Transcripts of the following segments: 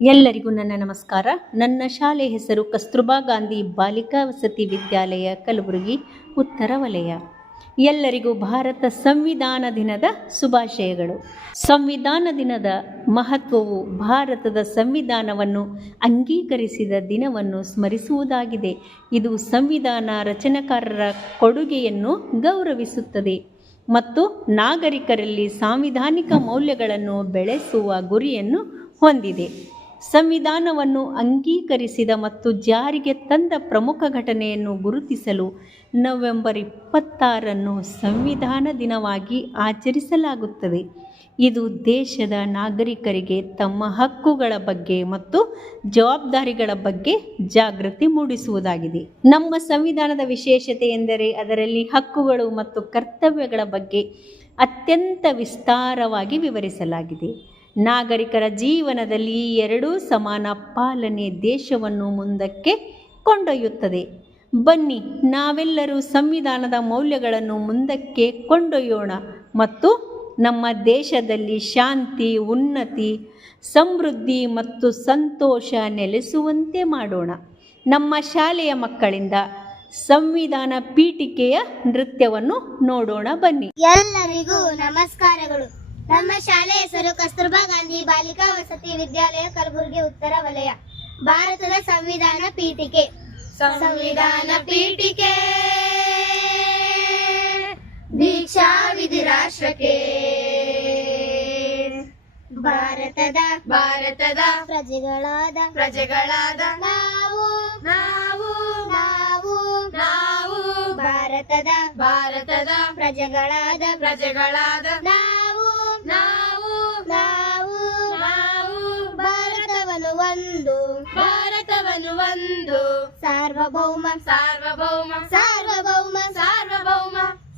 ಎಲ್ಲರಿಗೂ ನನ್ನ ನಮಸ್ಕಾರ. ನನ್ನ ಶಾಲೆ ಹೆಸರು ಕಸ್ತೂರ್ಬಾ ಗಾಂಧಿ ಬಾಲಿಕಾ ವಸತಿ ವಿದ್ಯಾಲಯ, ಕಲಬುರಗಿ, ಉತ್ತರ ವಲಯ. ಎಲ್ಲರಿಗೂ ಭಾರತ ಸಂವಿಧಾನ ದಿನದ ಶುಭಾಶಯಗಳು. ಸಂವಿಧಾನ ದಿನದ ಮಹತ್ವವು ಭಾರತದ ಸಂವಿಧಾನವನ್ನು ಅಂಗೀಕರಿಸಿದ ದಿನವನ್ನು ಸ್ಮರಿಸುವುದಾಗಿದೆ. ಇದು ಸಂವಿಧಾನ ರಚನೆಕಾರರ ಕೊಡುಗೆಯನ್ನು ಗೌರವಿಸುತ್ತದೆ ಮತ್ತು ನಾಗರಿಕರಲ್ಲಿ ಸಾಂವಿಧಾನಿಕ ಮೌಲ್ಯಗಳನ್ನು ಬೆಳೆಸುವ ಗುರಿಯನ್ನು ಹೊಂದಿದೆ. ಸಂವಿಧಾನವನ್ನು ಅಂಗೀಕರಿಸಿದ ಮತ್ತು ಜಾರಿಗೆ ತಂದ ಪ್ರಮುಖ ಘಟನೆಯನ್ನು ಗುರುತಿಸಲು ನವೆಂಬರ್ 26 ಸಂವಿಧಾನ ದಿನವಾಗಿ ಆಚರಿಸಲಾಗುತ್ತದೆ. ಇದು ದೇಶದ ನಾಗರಿಕರಿಗೆ ತಮ್ಮ ಹಕ್ಕುಗಳ ಬಗ್ಗೆ ಮತ್ತು ಜವಾಬ್ದಾರಿಗಳ ಬಗ್ಗೆ ಜಾಗೃತಿ ಮೂಡಿಸುವುದಾಗಿದೆ. ನಮ್ಮ ಸಂವಿಧಾನದ ವಿಶೇಷತೆ ಎಂದರೆ ಅದರಲ್ಲಿ ಹಕ್ಕುಗಳು ಮತ್ತು ಕರ್ತವ್ಯಗಳ ಬಗ್ಗೆ ಅತ್ಯಂತ ವಿಸ್ತಾರವಾಗಿ ವಿವರಿಸಲಾಗಿದೆ. ನಾಗರಿಕರ ಜೀವನದಲ್ಲಿ ಈ ಎರಡೂ ಸಮಾನ ಪಾಲನೆ ದೇಶವನ್ನು ಮುಂದಕ್ಕೆ ಕೊಂಡೊಯ್ಯುತ್ತದೆ. ಬನ್ನಿ, ನಾವೆಲ್ಲರೂ ಸಂವಿಧಾನದ ಮೌಲ್ಯಗಳನ್ನು ಮುಂದಕ್ಕೆ ಕೊಂಡೊಯ್ಯೋಣ ಮತ್ತು ನಮ್ಮ ದೇಶದಲ್ಲಿ ಶಾಂತಿ, ಉನ್ನತಿ, ಸಮೃದ್ಧಿ ಮತ್ತು ಸಂತೋಷ ನೆಲೆಸುವಂತೆ ಮಾಡೋಣ. ನಮ್ಮ ಶಾಲೆಯ ಮಕ್ಕಳಿಂದ ಸಂವಿಧಾನ ಪೀಠಿಕೆಯ ನೃತ್ಯವನ್ನು ನೋಡೋಣ. ಬನ್ನಿ. ಎಲ್ಲರಿಗೂ ನಮಸ್ಕಾರಗಳು. ನಮ್ಮ ಶಾಲೆ ಹೆಸರು ಕಸ್ತೂರ್ಬಾ ಗಾಂಧಿ ಬಾಲಿಕಾ ವಸತಿ ವಿದ್ಯಾಲಯ, ಕಲಬುರಗಿ, ಉತ್ತರ ವಲಯ. ಭಾರತದ ಸಂವಿಧಾನ ಪೀಠಿಕೆ. ಸಂವಿಧಾನ ಪೀಠಿಕೆ ದೀಕ್ಷಾ ವಿಧಿ ರಾಷ್ಟ್ರಕ್ಕೆ. ಭಾರತದ ಪ್ರಜೆಗಳಾದ ನಾವು ಭಾರತದ ಪ್ರಜೆಗಳಾದ ನಾವು ಭಾರತವನ್ನು ಒಂದು ಸಾರ್ವಭೌಮ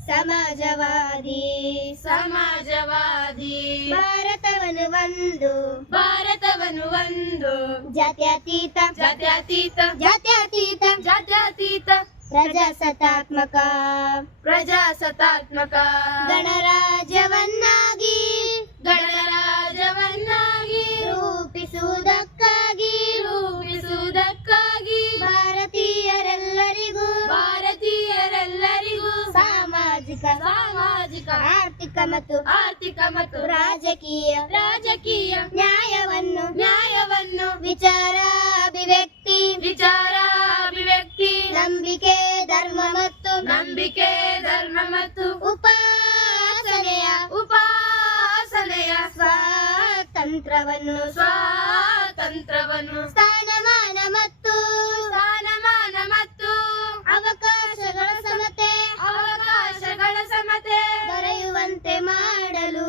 ಸಮಾಜವಾದಿ ಭಾರತವನ್ನು ಒಂದು ಜಾತ್ಯತೀತ ಪ್ರಜಾಸತ್ತಾತ್ಮಕ ಗಣರಾಜ್ಯವನ್ನಾಗಿ ರೂಪಿಸುವುದಕ್ಕಾಗಿ ಭಾರತೀಯರೆಲ್ಲರಿಗೂ ಸಾಮಾಜಿಕ ಆರ್ಥಿಕ ಮತ್ತು ರಾಜಕೀಯ ನ್ಯಾಯವನ್ನು ವಿಚಾರ ಅಭಿವ್ಯಕ್ತಿ ನಂಬಿಕೆ ಧರ್ಮ ಮತ್ತು ಉಪಾಸನೆಯ ಸ್ವಾತಂತ್ರ್ಯವನ್ನು ಸ್ಥಾನಮಾನ ಮತ್ತು ಅವಕಾಶಗಳ ಸಮತೆ ದೊರೆಯುವಂತೆ ಮಾಡಲು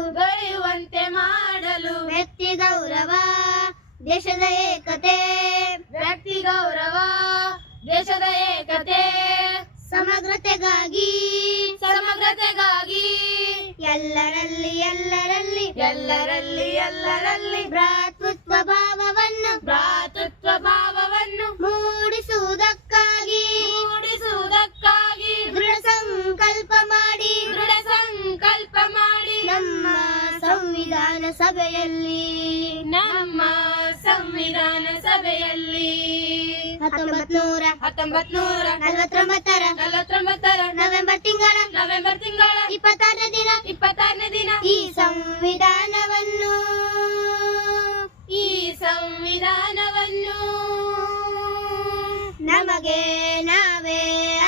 ವ್ಯಕ್ತಿ ಗೌರವ ದೇಶದ ಏಕತೆ ಸಮಗ್ರತೆಗಾಗಿ ಎಲ್ಲರಲ್ಲಿ ಭ್ರಾತೃತ್ವ ಭಾವವನ್ನು ಮೂಡಿಸುವುದಕ್ಕಾಗಿ ದೃಢ ಸಂಕಲ್ಪ ಮಾಡಿ ನಮ್ಮ ಸಂವಿಧಾನ ಸಭೆಯಲ್ಲಿ 1949 ನವೆಂಬರ್ ತಿಂಗಳ 26ನೇ ದಿನ ಈ ಸಂವಿಧಾನವನ್ನು ನಮಗೆ ನಾವೇ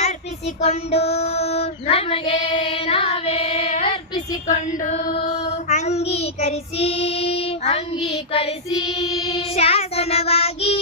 ಅರ್ಪಿಸಿಕೊಂಡು ಅಂಗೀಕರಿಸಿ ಶಾಸನವಾಗಿ